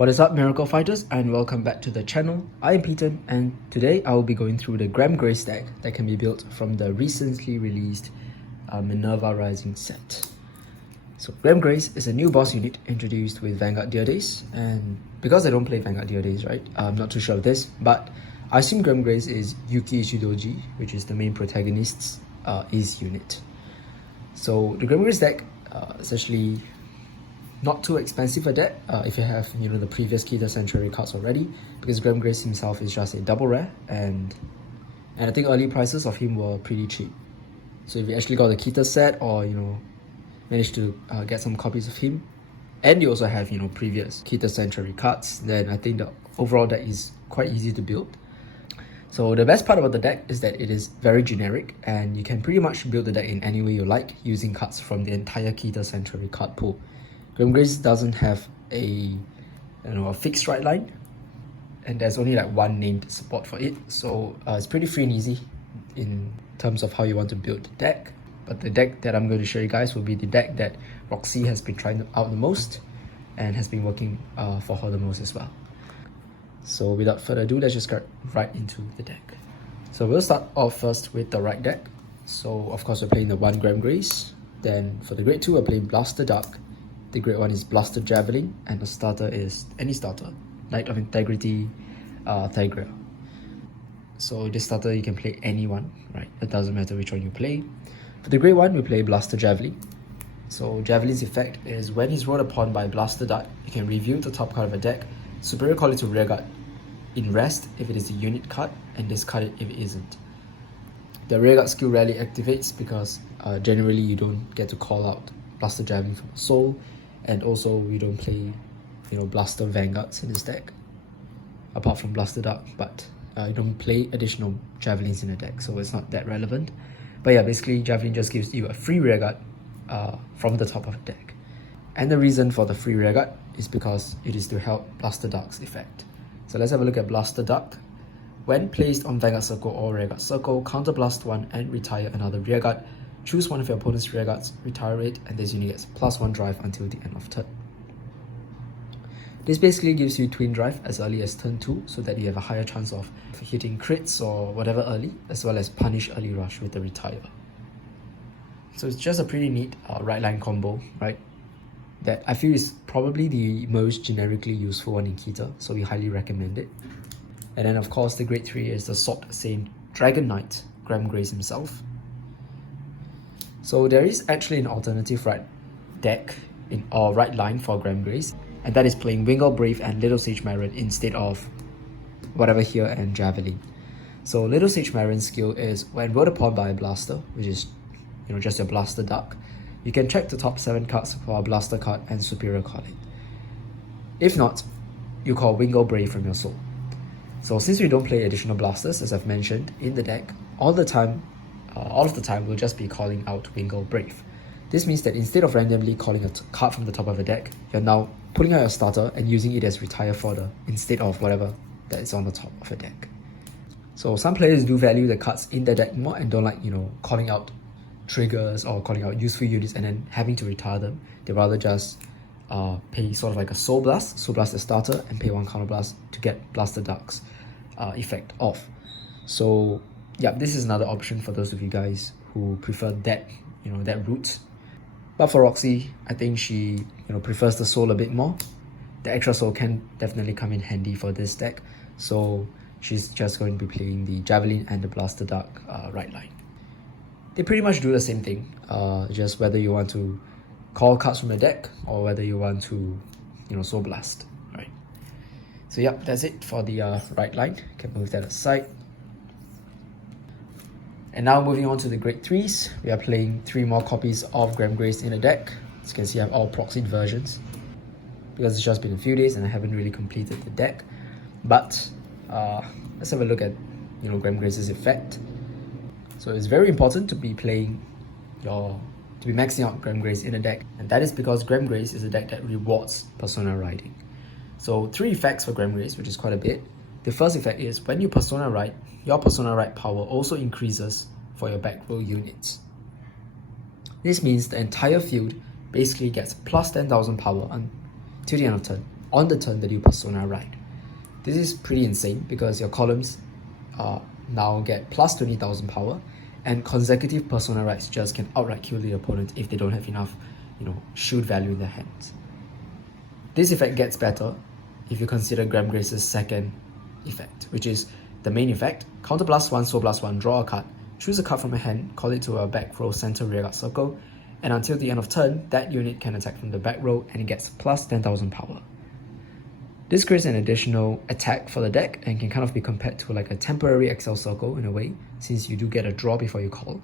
What is up, Miracle Fighters, and welcome back to the channel. I am Pton, and today I will be going through the Gramgrace deck that can be built from the recently released Minerva Rising set. So Gramgrace is a new boss unit introduced with Vanguard days, and because I don't play Vanguard days, right, I'm not too sure of this, but I assume Gramgrace is Yuki Ishidoji, which is the main protagonist's Ace unit. So the Gramgrace deck is actually not too expensive a deck if you have the previous Keter Sanctuary cards already, because Gramgrace himself is just a double rare, and I think early prices of him were pretty cheap. So if you actually got the Keter set, or managed to get some copies of him, and you also have previous Keter Sanctuary cards, then I think the overall deck is quite easy to build. So the best part about the deck is that it is very generic, and you can pretty much build the deck in any way you like using cards from the entire Keter Sanctuary card pool. Gramgrace doesn't have a fixed right line, and there's only like one named support for it, so it's pretty free and easy in terms of how you want to build the deck. But the deck that I'm going to show you guys will be the deck that Roxy has been trying out the most and has been working for her the most as well. So without further ado, let's just get right into the deck. So we'll start off first with the right deck. So of course we're playing the 1 Gramgrace. Then for the grade 2 we're playing Blaster Duck. The grade 1 is Blaster Javelin, and the starter is any starter, Knight of Integrity, Tigra. So this starter you can play anyone, right? It doesn't matter which one you play. For the grade 1 we play Blaster Javelin. So Javelin's effect is when he's rolled upon by Blaster Duck, you can review the top card of a deck, superior call it to rearguard in rest if it is a unit card, and discard it if it isn't. The rearguard skill rarely activates because generally you don't get to call out Blaster Javelin from Soul, and also we don't play Blaster Vanguards in this deck apart from Blaster Duck, but you don't play additional Javelins in the deck, so it's not that relevant. But yeah, basically Javelin just gives you a free rearguard from the top of the deck, and the reason for the free rearguard is because it is to help Blaster Duck's effect. So let's have a look at Blaster Duck. When placed on Vanguard Circle or Rearguard Circle, counterblast one and retire another rearguard. Choose one of your opponent's rearguards, retire it, and this unit gets +1 drive until the end of turn. This basically gives you twin drive as early as turn 2, so that you have a higher chance of hitting crits or whatever early, as well as punish early rush with the retire. So it's just a pretty neat right line combo, right? That I feel is probably the most generically useful one in Keter, so we highly recommend it. And then of course the grade 3 is the Sword Saint Dragon Knight, Gramgrace himself. So there is actually an alternative right deck or right line for Gramgrace, and that is playing Wingull Brave and Little Sage Marin instead of whatever here and Javelin. So Little Sage Marin's skill is when rolled upon by a blaster, which is just your Blaster Duck, you can check the top 7 cards for a blaster card and superior call it. If not, you call Wingull Brave from your soul. So since we don't play additional blasters, as I've mentioned in the deck, all of the time we'll just be calling out Wingull Brave. This means that instead of randomly calling a card from the top of the deck, you're now pulling out your starter and using it as retire fodder instead of whatever that is on the top of the deck. So some players do value the cards in their deck more and don't like calling out triggers or calling out useful units and then having to retire them. They rather just pay sort of like a Soul Blast the starter, and pay 1 counter blast to get Blaster Duck's effect off. So yeah, this is another option for those of you guys who prefer that that route. But for Roxy, I think she prefers the soul a bit more. The extra soul can definitely come in handy for this deck, so she's just going to be playing the Javelin and the Blaster Duck right line. They pretty much do the same thing, just whether you want to call cards from the deck or whether you want to Soul Blast, right? So yeah, that's it for the right line. Can move that aside. And now moving on to the grade 3s, we are playing 3 more copies of Gramgrace in the deck. As you can see, I have all proxied versions because it's just been a few days and I haven't really completed the deck. But let's have a look at Gramgrace's effect. So it's very important to be maxing out Gramgrace in a deck, and that is because Gramgrace is a deck that rewards Persona Riding. So 3 effects for Gramgrace, which is quite a bit. The first effect is when you Persona Ride, your Persona Ride power also increases for your back row units. This means the entire field basically gets plus 10,000 power until the end of turn, on the turn that you Persona ride. This is pretty insane because your columns now get plus 20,000 power, and consecutive Persona rides just can outright kill the opponent if they don't have enough, shield value in their hands. This effect gets better if you consider Gramgrace's second effect, which is the main effect. Counter +1, soul +1, draw a card, choose a card from your hand, call it to a back row center rearguard circle, and until the end of turn, that unit can attack from the back row and it gets plus 10,000 power. This creates an additional attack for the deck and can kind of be compared to like a temporary Excel circle in a way, since you do get a draw before you call.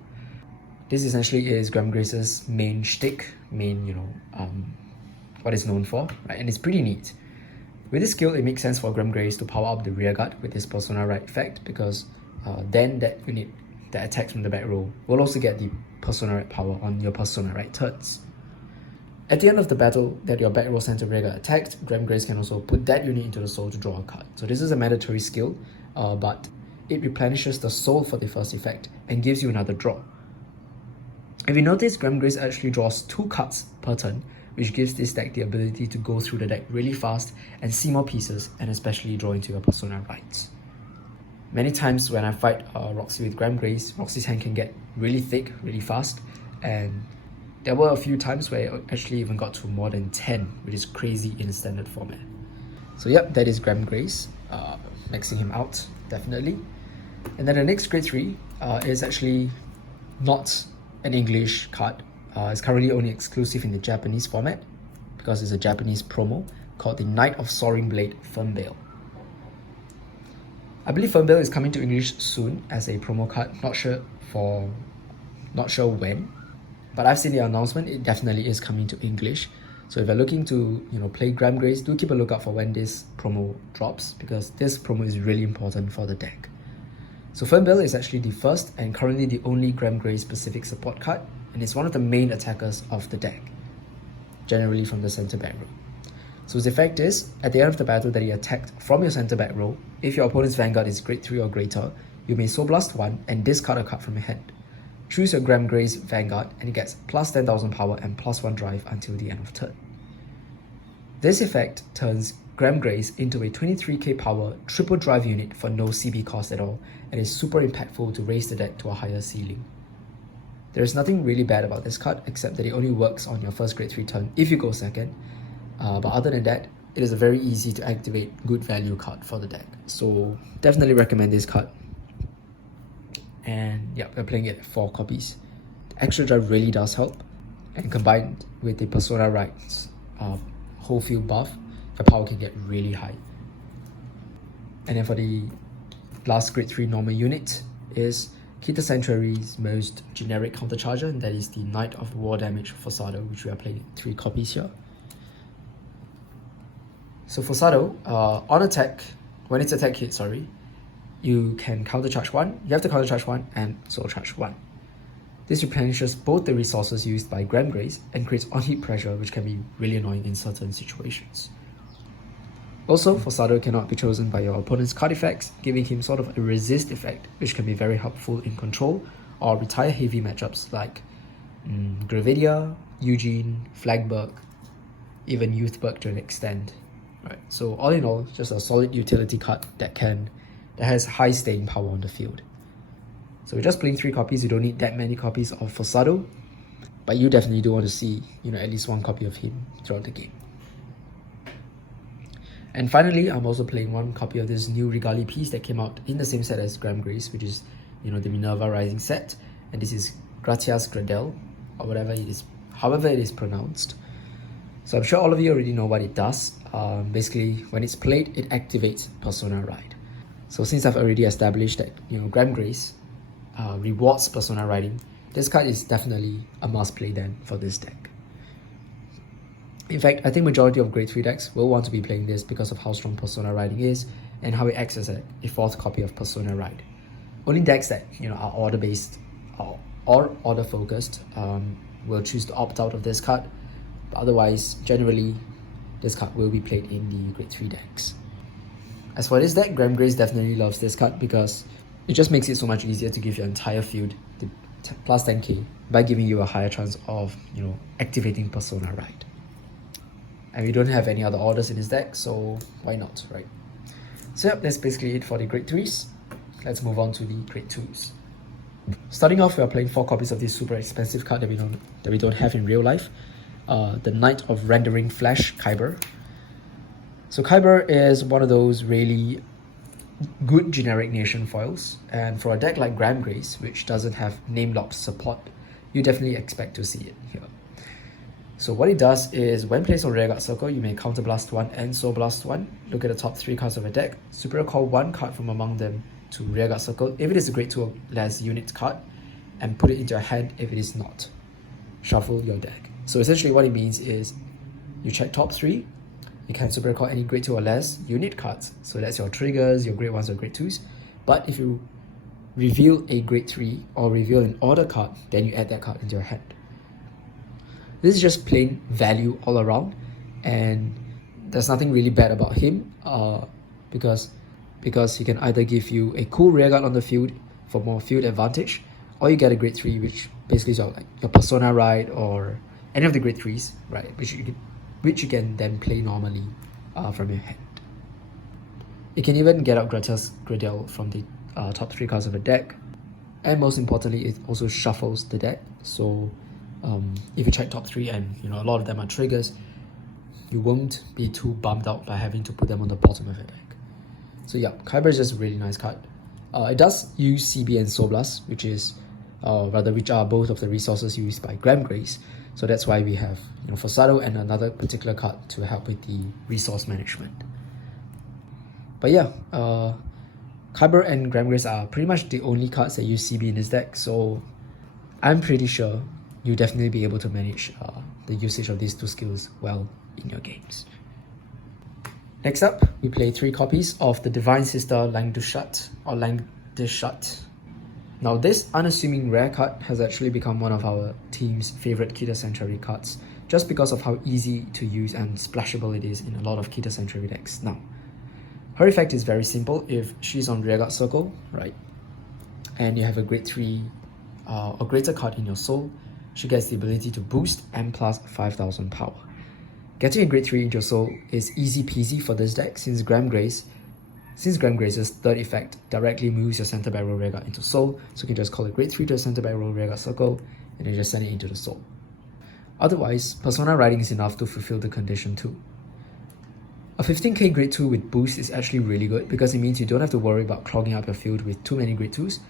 This essentially is Gramgrace's main shtick, what it's known for, right? And it's pretty neat. With this skill, it makes sense for Gramgrace to power up the rearguard with his Persona Ride effect, because then that unit that attacks from the back row will also get the Persona Ride power on your Persona Ride turns. At the end of the battle that your back row center rearguard attacked, Gramgrace can also put that unit into the soul to draw a card. So this is a mandatory skill, but it replenishes the soul for the first effect and gives you another draw. If you notice, Gramgrace actually draws 2 cards per turn, which gives this deck the ability to go through the deck really fast and see more pieces, and especially draw into your Persona Rides. Many times when I fight Roxy with Gramgrace, Roxy's hand can get really thick, really fast, and there were a few times where it actually even got to more than 10, which is crazy in standard format. So yep, that is Gramgrace, maxing him out, definitely. And then the next grade 3 is actually not an English card. It's currently only exclusive in the Japanese format because it's a Japanese promo called the Knight of Soaring Blade Fernbale. I believe Fernbale is coming to English soon as a promo card, not sure when, but I've seen the announcement. It definitely is coming to English. So if you're looking to play Gramgrace, do keep a lookout for when this promo drops, because this promo is really important for the deck. So Fernbale is actually the first and currently the only Gramgrace specific support card, and it's one of the main attackers of the deck, generally from the center back row. So its effect is, at the end of the battle that he attacked from your center back row, if your opponent's Vanguard is grade 3 or greater, you may Soul Blast 1 and discard a card from your hand. Choose your Gramgrace Vanguard and it gets plus 10,000 power and plus 1 drive until the end of turn. This effect turns Gramgrace into a 23k power triple drive unit for no CB cost at all, and is super impactful to raise the deck to a higher ceiling. There is nothing really bad about this card except that it only works on your first grade 3 turn if you go second, but other than that, it is a very easy to activate good value card for the deck. So definitely recommend this card. And yeah, we're playing it at 4 copies. The extra drive really does help, and combined with the Persona Rides whole field buff, the power can get really high. And then for the last grade 3 normal unit is Keter Sanctuary's most generic countercharger, and that is the Knight of War Damage Fossado, which we are playing 3 copies here. So Fossado, on attack, when it's attack hit, you can countercharge 1, you have to countercharge 1 and soul charge 1. This replenishes both the resources used by Gramgrace and creates on-hit pressure, which can be really annoying in certain situations. Also, Fossado cannot be chosen by your opponent's card effects, giving him sort of a resist effect, which can be very helpful in control or retire heavy matchups like Gravidia, Eugene, Flagberg, even Youthberg to an extent. Right. So all in all, just a solid utility card that has high staying power on the field. So we're just playing 3 copies. You don't need that many copies of Fossado, but you definitely do want to see at least 1 copy of him throughout the game. And finally, I'm also playing 1 copy of this new Regali piece that came out in the same set as Gramgrace, which is the Minerva Rising set, and this is Gratias Gradel, or whatever it is, however it is pronounced. So I'm sure all of you already know what it does. Basically, when it's played, it activates Persona Ride. So since I've already established that Gramgrace rewards Persona Riding, this card is definitely a must play then for this deck. In fact, I think majority of grade 3 decks will want to be playing this because of how strong Persona Riding is and how it acts as a 4th copy of Persona Ride. Only decks that are order based or order focused will choose to opt out of this card, but otherwise, generally, this card will be played in the grade 3 decks. As for this deck, Gramgrace definitely loves this card because it just makes it so much easier to give your entire field the plus 10k by giving you a higher chance of activating Persona Ride. And we don't have any other orders in his deck, so why not, right? So yep, that's basically it for the grade 3s. Let's move on to the grade 2s. Starting off, we are playing 4 copies of this super expensive card that we don't have in real life. The Knight of Rendering Flash Kyber. So Kyber is one of those really good generic nation foils, and for a deck like Gramgrace, which doesn't have name lock support, you definitely expect to see it here. So what it does is, when placed on Rearguard Circle, you may Counterblast 1 and Soul Blast 1. Look at the top 3 cards of a deck. Super call 1 card from among them to Rearguard Circle if it is a grade 2 or less unit card, and put it into your hand if it is not. Shuffle your deck. So essentially what it means is, you check top 3, you can super call any grade 2 or less unit cards. So that's your triggers, your grade 1s or grade 2s. But if you reveal a grade 3 or reveal an order card, then you add that card into your hand. This is just plain value all around, and there's nothing really bad about him because he can either give you a cool rearguard on the field for more field advantage, or you get a grade 3, which basically is like your Persona Ride or any of the grade 3s, right? Which you can then play normally from your hand. You can even get out Gratis Gradel from the top 3 cards of a deck, and most importantly, it also shuffles the deck. So if you check top 3 and a lot of them are triggers, you won't be too bummed out by having to put them on the bottom of your deck. So yeah, Kyber is just a really nice card. It does use CB and Soul Blast, which are both of the resources used by Gramgrace. So that's why we have Fossado and another particular card to help with the resource management. But yeah, Kyber and Gramgrace are pretty much the only cards that use CB in this deck, so I'm pretty sure you'll definitely be able to manage the usage of these 2 skills well in your games. Next up, we play 3 copies of the Divine Sister Langdushat or Langdushat. Now this unassuming rare card has actually become one of our team's favorite Keter Sanctuary cards, just because of how easy to use and splashable it is in a lot of Keter Sanctuary decks. Now, her effect is very simple. If she's on Rearguard Circle, right, and you have a grade 3 or greater card in your soul, she gets the ability to boost and plus 5,000 power. Getting a grade 3 into your soul is easy peasy for this deck, since Gramgrace's 3rd effect directly moves your center back row Rearguard into soul, so you can just call a grade 3 to a center back row Rearguard Circle and then just send it into the soul. Otherwise, Persona Riding is enough to fulfill the condition too. A 15k grade 2 with boost is actually really good, because it means you don't have to worry about clogging up your field with too many grade 2s.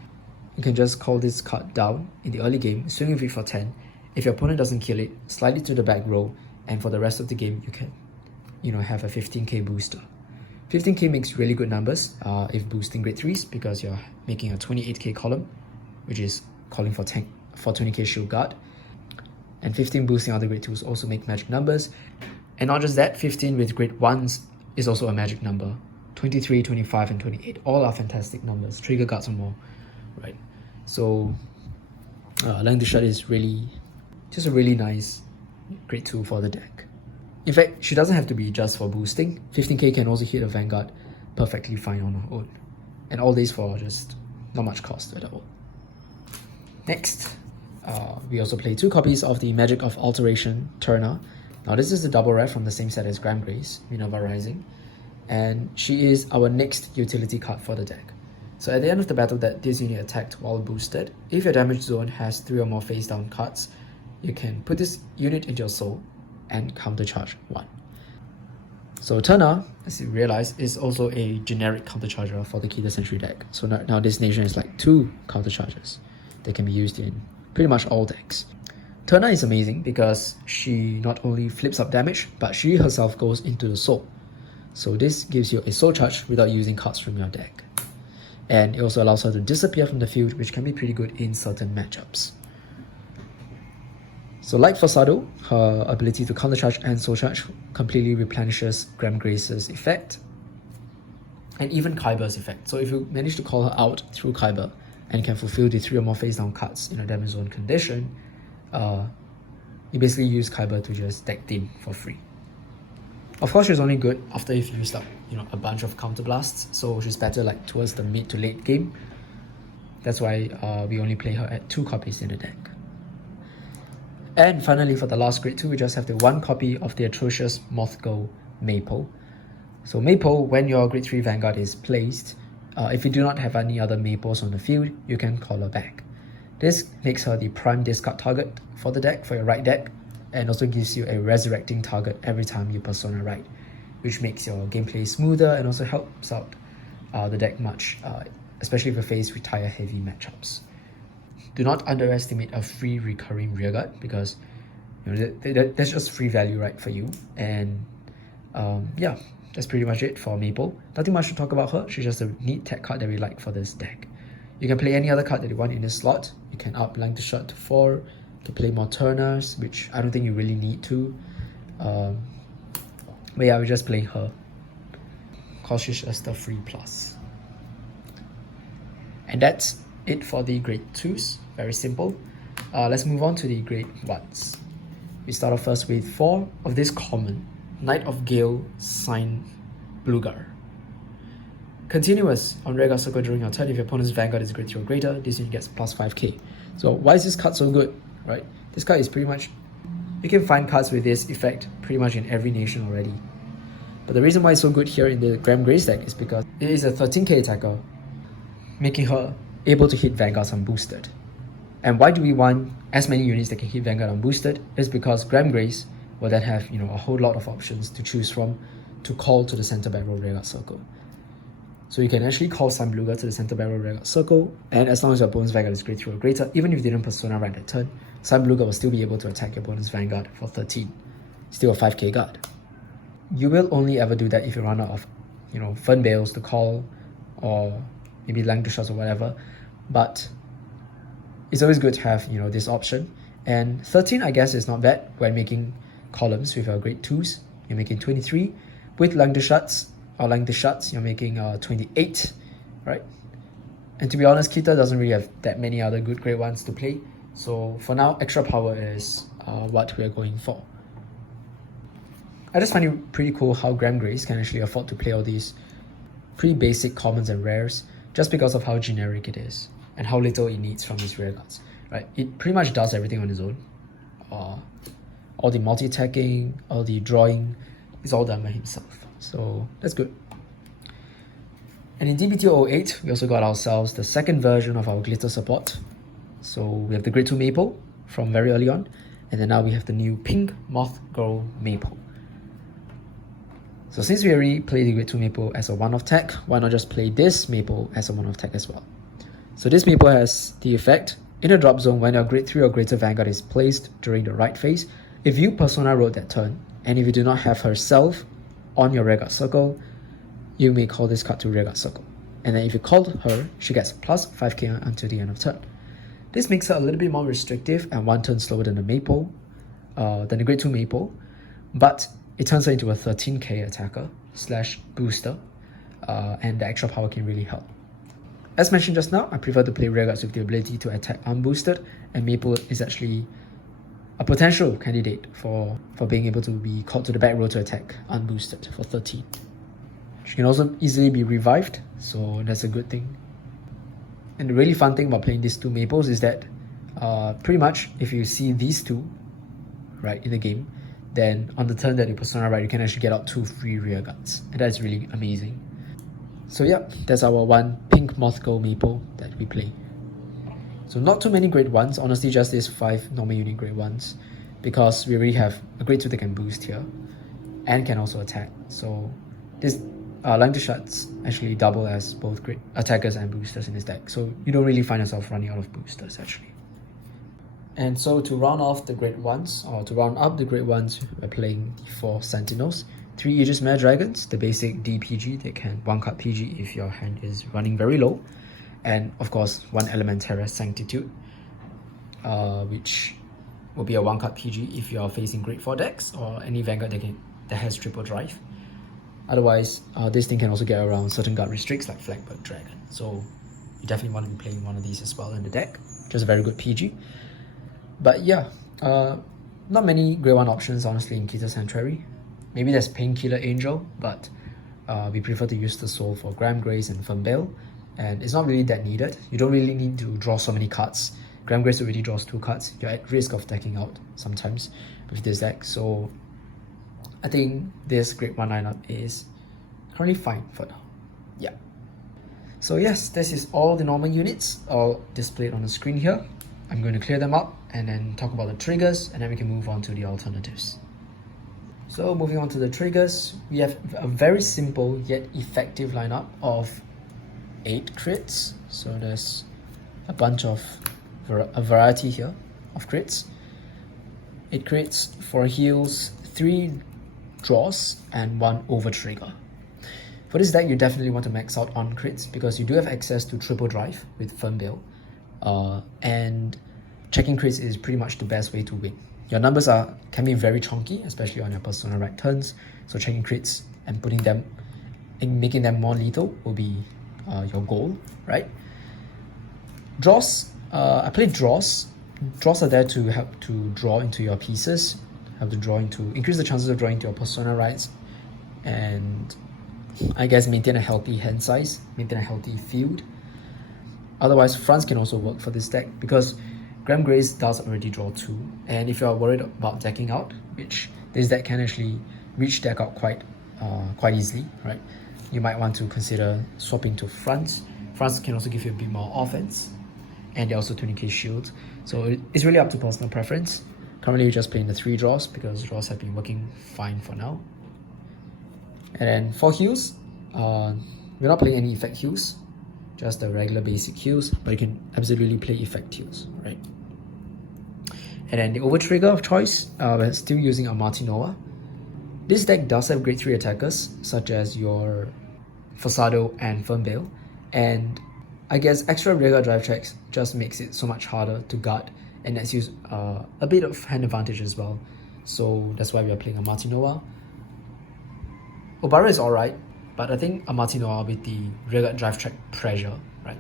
You can just call this card down in the early game, swing with it for 10. If your opponent doesn't kill it, slide it to the back row, and for the rest of the game you can have a 15k booster. 15k makes really good numbers if boosting grade 3s, because you're making a 28k column, which is calling for 20k shield guard. And 15 boosting other grade 2s also make magic numbers. And not just that, 15 with grade 1s is also a magic number. 23, 25 and 28 all are fantastic numbers, trigger guards or more, right? So Langdushat is really just a really nice grade 2 for the deck. In fact, she doesn't have to be just for boosting. 15k can also hit a Vanguard perfectly fine on her own. And all this for just not much cost at all. Next, we also play 2 copies of the Magic of Alteration Turner. Now this is the double rare from the same set as Gramgrace, Minerva Rising. And she is our next utility card for the deck. So at the end of the battle that this unit attacked while boosted, if your damage zone has 3 or more face down cards, you can put this unit into your soul and countercharge 1. So Turner, as you realize, is also a generic countercharger for the Keter Sanctuary deck. So now this nation is like 2 counterchargers that can be used in pretty much all decks. Turner is amazing because she not only flips up damage, but she herself goes into the soul. So this gives you a soul charge without using cards from your deck. And it also allows her to disappear from the field, which can be pretty good in certain matchups. So like Fossado, her ability to countercharge and soul charge completely replenishes Gramgrace's effect, and even Kyber's effect. So if you manage to call her out through Kyber and can fulfill the 3 or more face down cards in a damage zone condition, you basically use Kyber to just deck team for free. Of course, she's only good after you've used up a bunch of counterblasts, so she's better like towards the mid to late game. That's why we only play her at 2 copies in the deck. And finally, for the last grade 2, we just have the 1 copy of the atrocious Mothgirl Maple. So Maple, when your grade 3 Vanguard is placed, if you do not have any other Maples on the field, you can call her back. This makes her the prime discard target for the deck, for your right deck, and also gives you a resurrecting target every time you Persona right, which makes your gameplay smoother and also helps out the deck much, especially if you face retire heavy matchups. Do not underestimate a free recurring rearguard, because that's just free value right for you. And yeah, that's pretty much it for Maple. Nothing much to talk about her. She's just a neat tech card that we like for this deck. You can play any other card that you want in this slot. You can up Lang the Shot to 4 to play more turners, which I don't think you really need to. But yeah, we just play her because she's just a free plus. And that's it for the grade 2s. Very simple. Let's move on to the grade 1s. We start off first with 4 of this common Knight of Gale Sign Bluegar. Continuous on Rearguard Circle during your turn. If your opponent's Vanguard is grade 3 or greater, this unit gets plus 5k. So why is this card so good, right? This card is pretty much, you can find cards with this effect pretty much in every nation already. But the reason why it's so good here in the Gramgrace deck is because it is a 13k attacker, making her able to hit Vanguards unboosted. And why do we want as many units that can hit Vanguard unboosted? Is because Gramgrace will then have a whole lot of options to choose from to call to the center back row Rearguard Circle. So you can actually call Sun Bluegar to the center back row Rearguard Circle, and as long as your opponent's Vanguard is grade 3 or greater, even if you didn't Persona right that turn, Sun Bluegar will still be able to attack your opponent's Vanguard for 13. Still a 5k guard. You will only ever do that if you run out of Fern Bales to call, or maybe Lang the Shots or whatever. But it's always good to have this option. And 13, I guess, is not bad when making columns with your grade 2s. You're making 23. With Lang the Shots, you're making 28, right? And to be honest, Keter doesn't really have that many other good grade 1s to play. So for now, extra power is what we are going for. I just find it pretty cool how Gramgrace can actually afford to play all these pretty basic commons and rares just because of how generic it is and how little it needs from its rearguards, right? It pretty much does everything on its own. All the multi-attacking, all the drawing, is all done by himself. So that's good. And in DBT08, we also got ourselves the second version of our glitter support. So we have the grade 2 Maple from very early on, and then now we have the new pink Mothgirl Maple. So since we already played the grade 2 Maple as a one-off tech, why not just play this Maple as a one-off tech as well? So this Maple has the effect, in a drop zone when your grade 3 or greater Vanguard is placed during the right phase, if you Persona rolled that turn, and if you do not have herself on your Rearguard Circle, you may call this card to Rearguard Circle. And then if you called her, she gets plus 5k until the end of turn. This makes her a little bit more restrictive and 1 turn slower than the Maple, than the grade 2 Maple, but it turns her into a 13k attacker / booster, and the extra power can really help. As mentioned just now, I prefer to play Rearguards with the ability to attack unboosted, and Maple is actually a potential candidate for being able to be called to the back row to attack unboosted for 13. She can also easily be revived, so that's a good thing. And the really fun thing about playing these 2 Maples is that pretty much if you see these 2 right in the game, then on the turn that you Persona right, you can actually get out 2 free Rearguards, and that's really amazing. So yeah, that's our 1 pink Mothgirl Maple that we play. So not too many grade 1s, honestly just these 5 normal unit grade 1s, because we already have a grade 2 that can boost here and can also attack. So this Lang the Shots actually double as both great attackers and boosters in this deck, so you don't really find yourself running out of boosters actually. And so to round off the grade 1s, or to round up the grade 1s, we're playing the 4 Sentinels, 3 Aegis Mare Dragons, the basic DPG, they can 1-card PG if your hand is running very low, and of course 1 Elementara Sanctitude, which will be a 1-card PG if you're facing grade 4 decks or any Vanguard that has triple drive. Otherwise, this thing can also get around certain guard restricts like Flagbird Dragon, so you definitely want to be playing one of these as well in the deck. Just a very good PG. But yeah, not many grade 1 options honestly in Keter Sanctuary. Maybe there's Painkiller Angel, but we prefer to use the Soul for Gramgrace and Fernbale, and it's not really that needed. You don't really need to draw so many cards Gramgrace already draws 2 cards. You're at risk of decking out sometimes with this deck. So I think this grade 1 lineup is currently fine for now. Yeah. So yes, this is all the normal units all displayed on the screen here. I'm going to clear them up and then talk about the triggers, and then we can move on to the alternatives. So moving on to the triggers, we have a very simple yet effective lineup of 8 crits. So there's a bunch of a variety here of crits. 8 crits, 4 heals, 3 draws, and 1 over trigger. For this deck, you definitely want to max out on crits because you do have access to triple drive with Firm Veil, and checking crits is pretty much the best way to win. Your numbers can be very chunky, especially on your Persona right turns, so checking crits and putting them and making them more lethal will be your goal, right? Draws, I played draws. Draws are there to help to draw into your pieces, increase the chances of drawing into your Persona rights, and I guess maintain a healthy hand size, maintain a healthy field. Otherwise, fronts can also work for this deck because Gramgrace does already draw 2, and if you are worried about decking out, which this deck can actually reach deck out quite easily, right? You might want to consider swapping to fronts. Fronts can also give you a bit more offense, and they're also 20k shield. So it's really up to personal preference. Currently, we're just playing the 3 draws because draws have been working fine for now. And then for heals, we're not playing any effect heals, just the regular basic heals, but you can absolutely play effect heals, right? And then the over trigger of choice, we're still using a Martinoa. This deck does have grade 3 attackers, such as your Fasado and Firm Veil, and I guess extra rearguard drive checks just makes it so much harder to guard, and lets you a bit of hand advantage as well. So that's why we are playing a Martinoa. Obara is alright, but I think a Martinoa with the rearguard drive check pressure, right,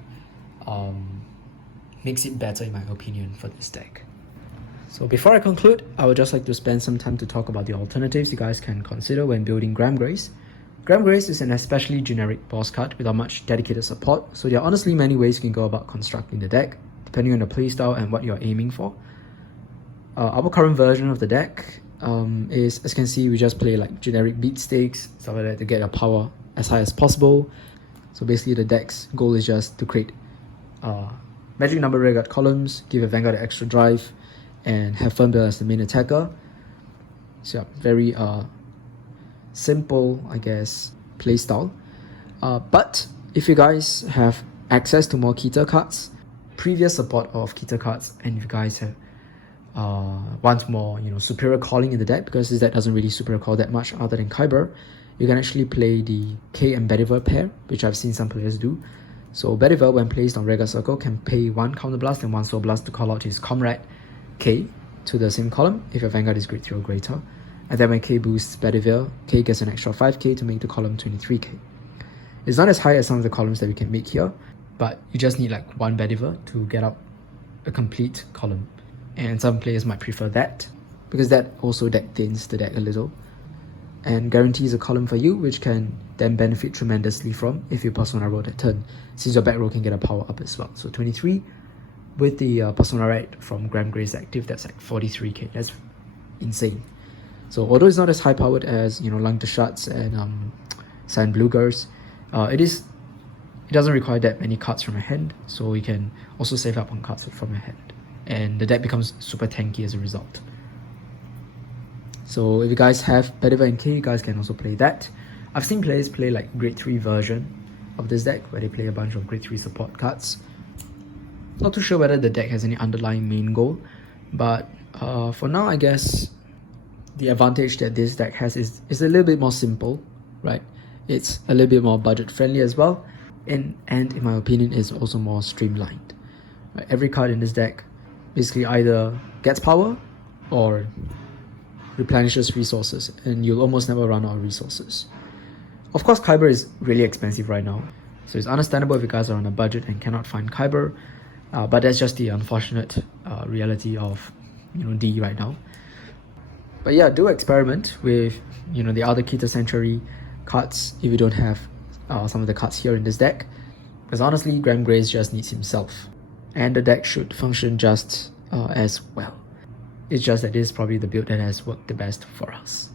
makes it better in my opinion for this deck. So before I conclude, I would just like to spend some time to talk about the alternatives you guys can consider when building Gramgrace. Gramgrace is an especially generic boss card without much dedicated support, so there are honestly many ways you can go about constructing the deck, depending on the playstyle and what you're aiming for. Our current version of the deck is, as you can see, we just play like generic beat stakes, stuff like that, to get your power as high as possible. So basically the deck's goal is just to create magic number rearguard columns, give a Vanguard extra drive, and have Firm Veil as the main attacker. So yeah, very simple, I guess, playstyle. But if you guys have access to more Keter cards, previous support of Keter cards, and if you guys have want more, superior calling in the deck, because this deck doesn't really superior call that much other than Kyber, you can actually play the K and Bediver pair, which I've seen some players do. So Bediver, when placed on Rearguard Circle, can pay 1 Counterblast and 1 Soul Blast to call out his comrade K to the same column if your Vanguard is grade 3 or greater. And then when K boosts Bediver, K gets an extra 5k to make the column 23k. It's not as high as some of the columns that we can make here, but you just need like 1 Bediver to get up a complete column. And some players might prefer that, because that also deck thins the deck a little and guarantees a column for you, which can then benefit tremendously from if you Persona roll that turn, since your back row can get a power up as well. So 23 with the Persona right from Gramgrace active, that's like 43k. That's insane. So although it's not as high powered as Lung to Shuts and Sand Bluegers, it doesn't require that many cards from your hand, so you can also save up on cards from your hand, and the deck becomes super tanky as a result. So if you guys have Bediver and K, you guys can also play that. I've seen players play like grade 3 version of this deck, where they play a bunch of grade 3 support cards. Not too sure whether the deck has any underlying main goal, but for now, I guess the advantage that this deck has is a little bit more simple, right? It's a little bit more budget friendly as well, and in my opinion is also more streamlined. Right? Every card in this deck basically either gets power or replenishes resources, and you'll almost never run out of resources. Of course, Kyber is really expensive right now, so it's understandable if you guys are on a budget and cannot find Kyber, but that's just the unfortunate reality of D right now. But yeah, do experiment with the other Keter Sanctuary cards if you don't have some of the cards here in this deck, because honestly, Gramgrace just needs himself. and the deck should function just as well. It's just that this is probably the build that has worked the best for us.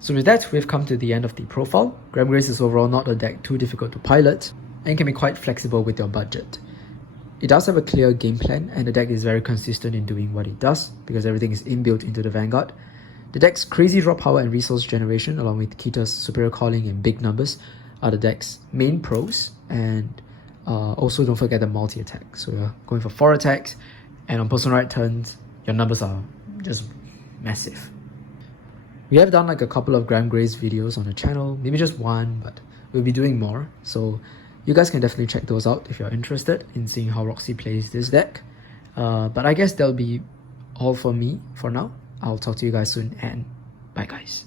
So with that, we've come to the end of the profile. Gramgrace is overall not a deck too difficult to pilot and can be quite flexible with your budget. It does have a clear game plan, and the deck is very consistent in doing what it does because everything is inbuilt into the Vanguard. The deck's crazy draw power and resource generation, along with Keter's superior calling and big numbers, are the deck's main pros. And also don't forget the multi-attack. So you're going for 4 attacks, and on personal right turns, your numbers are just massive. We have done like a couple of Gramgrace videos on the channel, maybe just one, but we'll be doing more. So you guys can definitely check those out if you're interested in seeing how Roxy plays this deck. But I guess that'll be all for me for now. I'll talk to you guys soon, and bye guys.